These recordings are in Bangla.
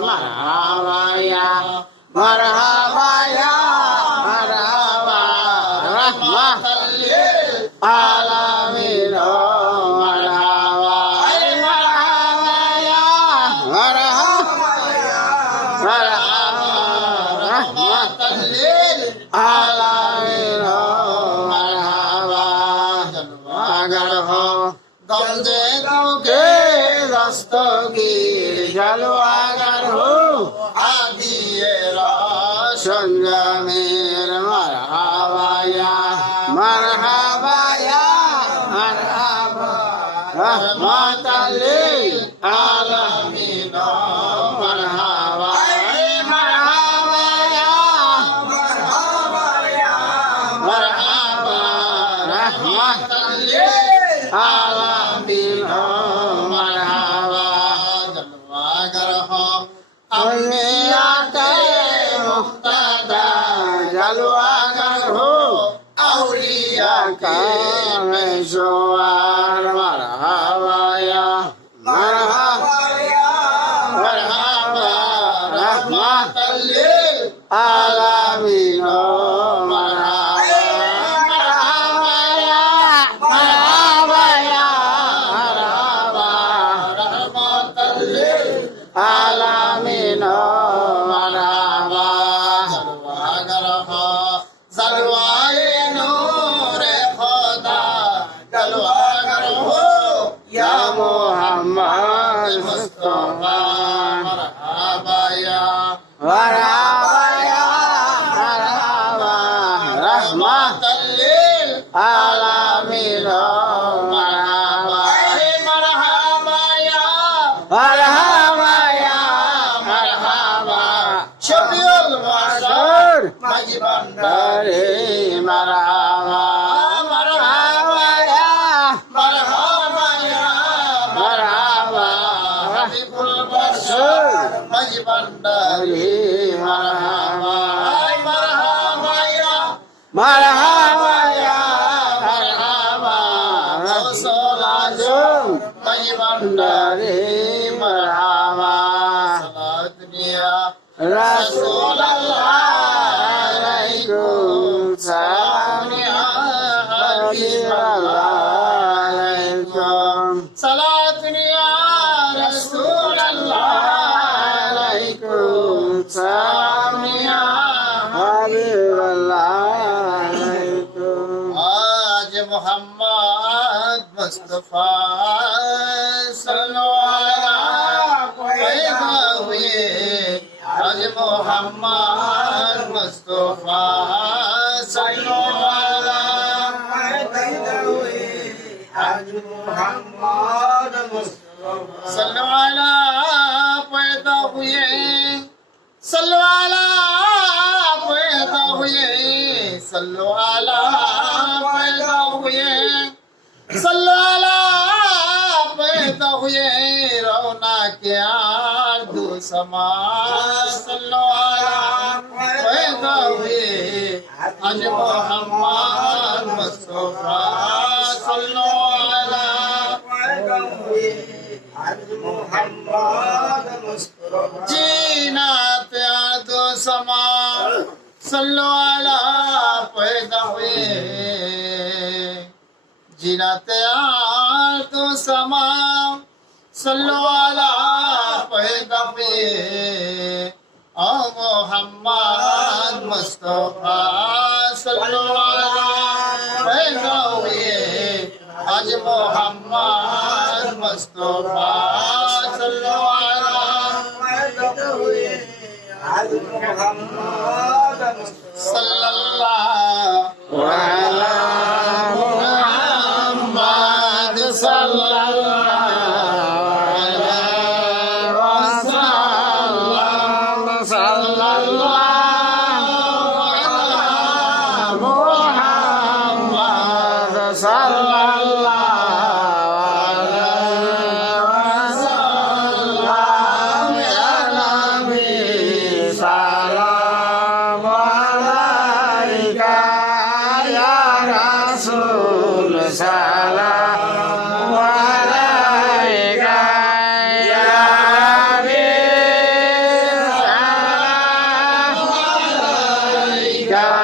Maravaya Marahaya Amina. Alamino. কাশি ভান্ডারি মারহামায় মারহামায়া মারহামায়া মারহামা রসুল আজম কাশি ভান্ডারি মারহামা সালাত নিয়া রসুল محمد مصطفى صلوا على پیغمبر حج محمد مصطفى صلوا على پیغمبر حج محمد مصطفى صلوا على پیغمبر صلوا على پیغمبر صلوا على پیغمبر सला पुहेौना प्यार दोसम हुजमो हम सोभा जी नार दोस आला पैदा জিনাতে আর তো সামা সল্লু আলা পয়গম্বে ও মোহাম্মদ মুস্তাফা সল্লু আলা পয়গম্বে আজ মোহাম্মদ মুস্তাফা সল্লু আলা পয়গম্বে আজ মোহাম্মদ সাল্লাল্লাহু Yeah.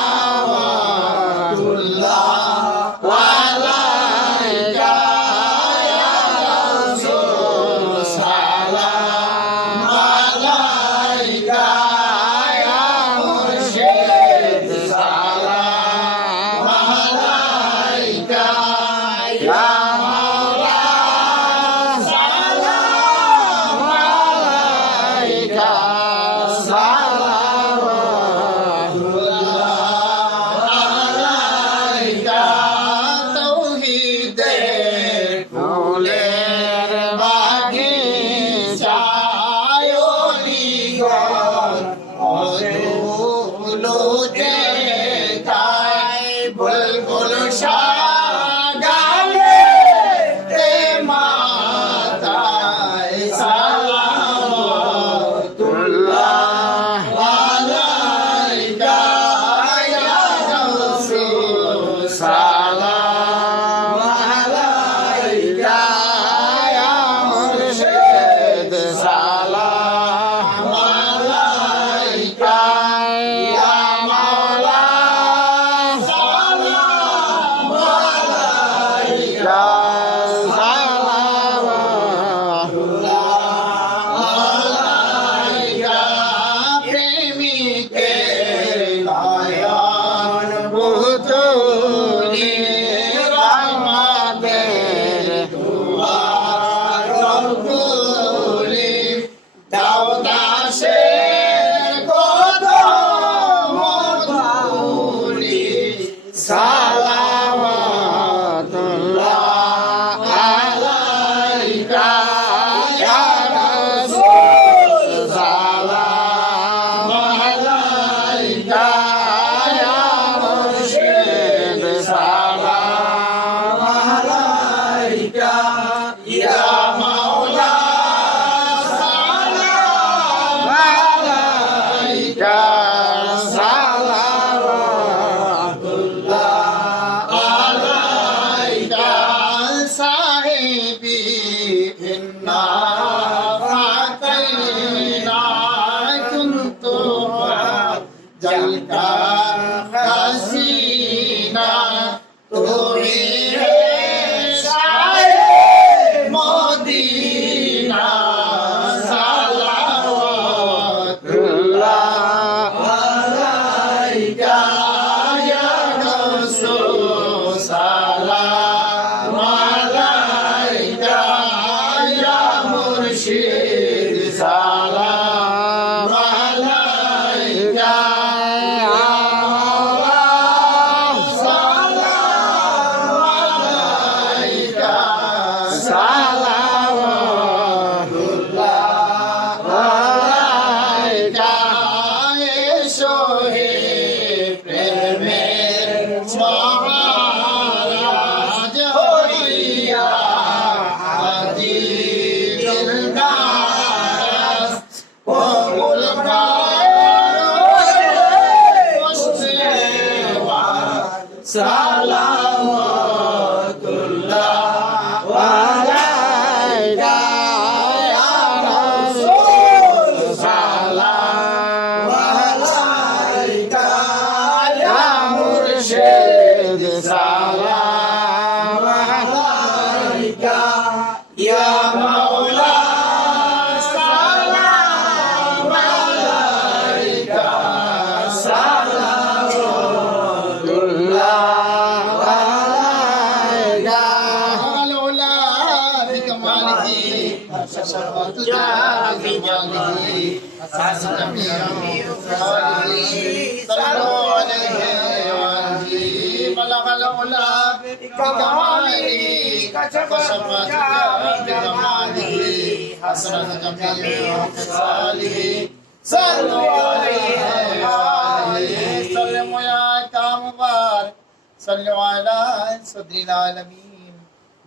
salva. yeah. كشفت بجماله حسن جميع صالحه صلوا عليه وآله سلموا يا كامبار صلوا على صدر العالمين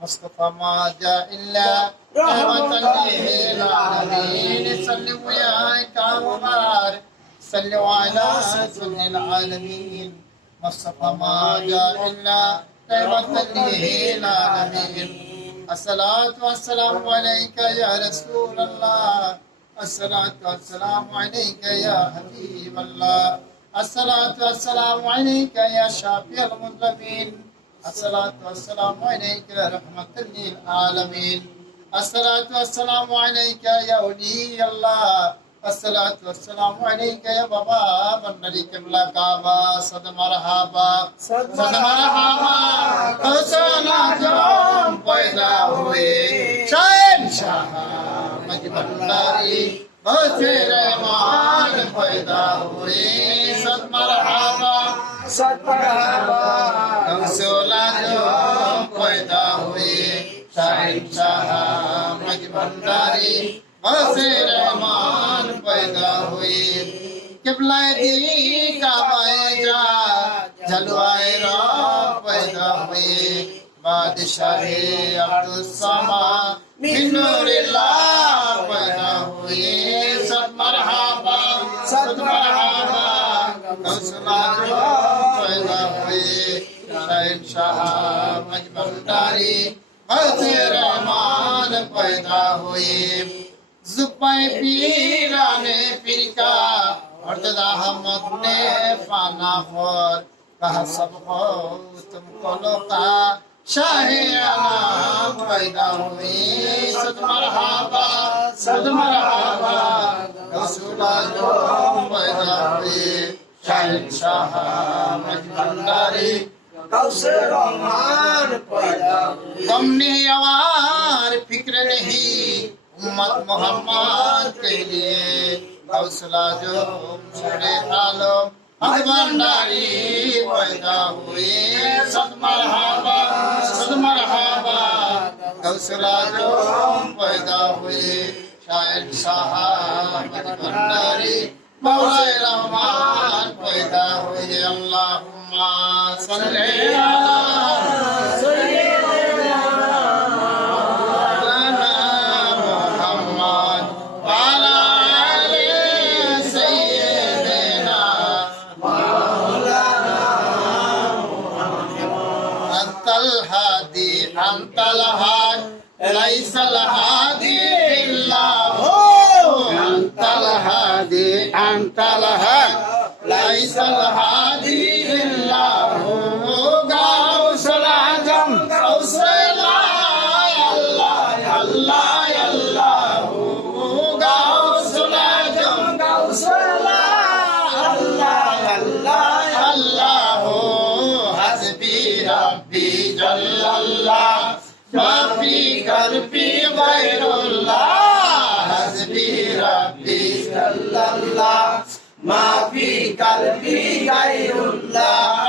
مصطفى ما جاء إلا رحمة للعالمين صلوا يا كامبار صلوا على صدر العالمين مصطفى ما جاء إلا رحمة للعالمين الصلاة والسلام عليك يا رسول الله. الصلاة والسلام عليك يا حبيب الله. الصلاة والسلام عليك يا شافي المذنبين الصلاة والسلام عليك رحمة للعالمين. الصلاة والسلام عليك يا ولي الله. الصلاة والسلام عليك يا بابا بنري كملا كابا صد مرحبا صد مرحبا حسنا جوم پیدا ہوئے شاہن شاہ مج بناری بہتے رحمان پیدا ہوئے صد مرحبا صد مرحبا حسنا جوم پیدا ہوئے شاہن شاہ مج بناری سے رحمان پیدا ہوئے قبلہ دلی کا بائیں جا جلوائے راہ پیدا ہوئی۔ بادشاہ عبدالسما من نور اللہ پیدا ہوئی۔ سب مرحبا سب مرحبا کسما جو پیدا ہوئے شاہد شاہ مجمل داری بس رحمان پیدا ہوئے जुपाए पीरा ने पिरका और दाह मत ने पाना खोर कहा सब हो तुम कोलो का शाहे आलम पैदा हुई सद मरहबा सद मरहबा रसूल आजम पैदा हुई शाहिद शाह मजबंदारी कौसे रहमान पैदा हुई गम नहीं आवार फिक्र नहीं उम्मत मोहम्मद के लिए हौसला जो छोड़े आलम भगवानदारी पैदा हुए सद मरहबा सद मरहबा हौसला जो पैदा हुए शायद साहब भगवानदारी मौला रहमान पैदा हुए अल्लाहुम्मा सल्ली अला أنت الهادي أنت الهاد ليس الهادي إلا هو أنت الهادي أنت الهادي ليس الهادي في قلبي غير الله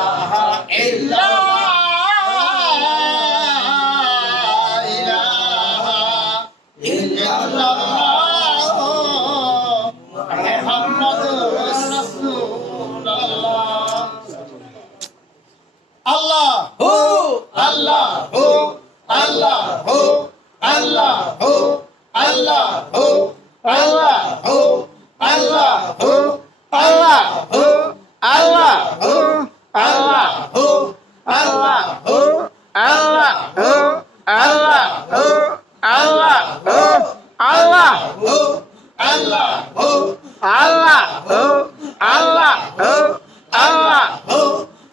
ilaha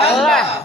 Allah